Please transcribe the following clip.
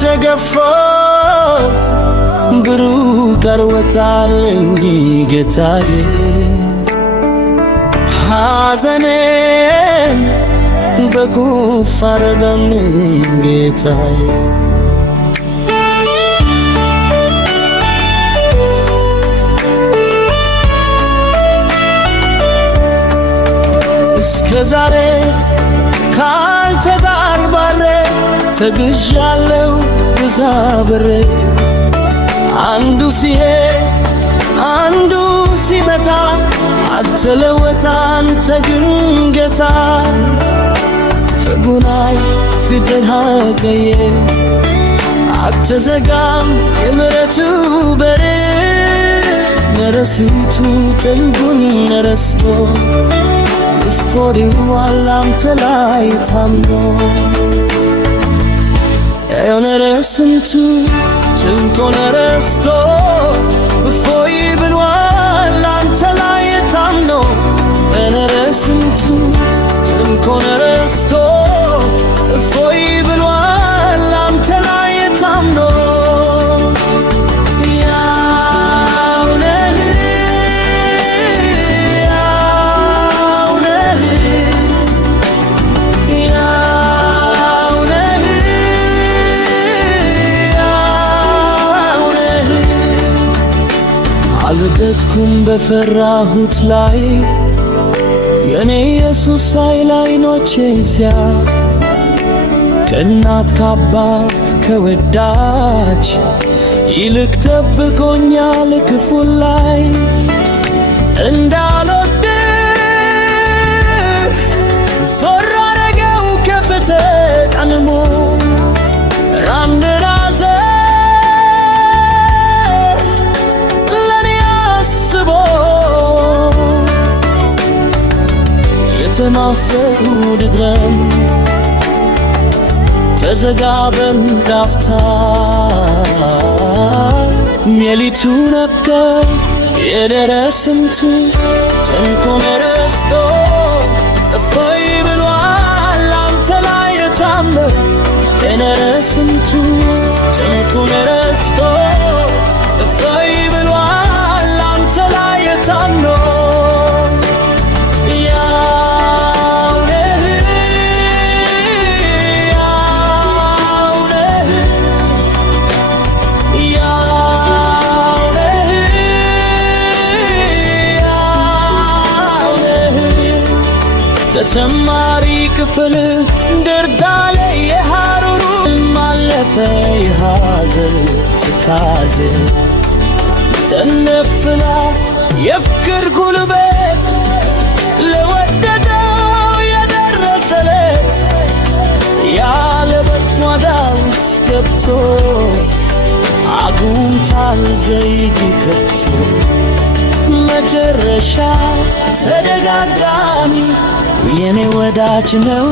ተገፎ ብሩህ ቀርቦታል እንጂ ጌታዬ ሐዘኔ በኩፋር ደም ጌታዬ እስከ ዛሬ ካንተ ጋር ባሬ ተግዣለሁ ብዙ አብሬ አንዱ ሲሄድ አንዱ ሲመጣ አትለወጥ አንተ ግን ጌታ ፍጉናይ ፊትህ አቀየ አትዘጋም የምሕረቱ በር ነረሲቱ ጥንጉን ነረስቶ እፎይዋል አንተ ላይ ታምኖ የነረስንቱ ጭንቁን ረስቶ እፎይ ብሏል አንተ ላይ ታምኖ የነረስንቱ ጭንቁን ረስቶ እፎይ ብሏል አንተ ላይ ታምኖ አልወደቅኩም በፈራሁት ላይ የኔ ኢየሱስ ኃይል ዓይኖቼ ሲያይ ከእናት ከአባት ከወዳጅ ይልቅ ጠብቆኛል ክፉ ላይ እንዳልወድቅ ዞር አረገው ከፍተ ቀንሞ የተማሰሩ ድግረም ተዘጋ በንዳፍታ ሜሊቱ ነበር የደረስንቱ ጭንቁን ረስቶ እፎይ ብሏል አንተ ላይ ታምኖ የደረስንቱ ጭንቁን ረስቶ እፎይ ብሏል አንተ ላይ ታምኖ ተጨማሪ ክፍል ድርዳለ የሐሩሩ ማለፈ የሐዘን ትካዜ ተነፍላ የፍቅር ጉልበት ለወደደው የደረሰለት ያለበት ጓዳ ውስጥ ገብቶ አጉንታል ዘይት ከቶ መጨረሻ ተደጋጋሚ የኔ ወዳጅ ነው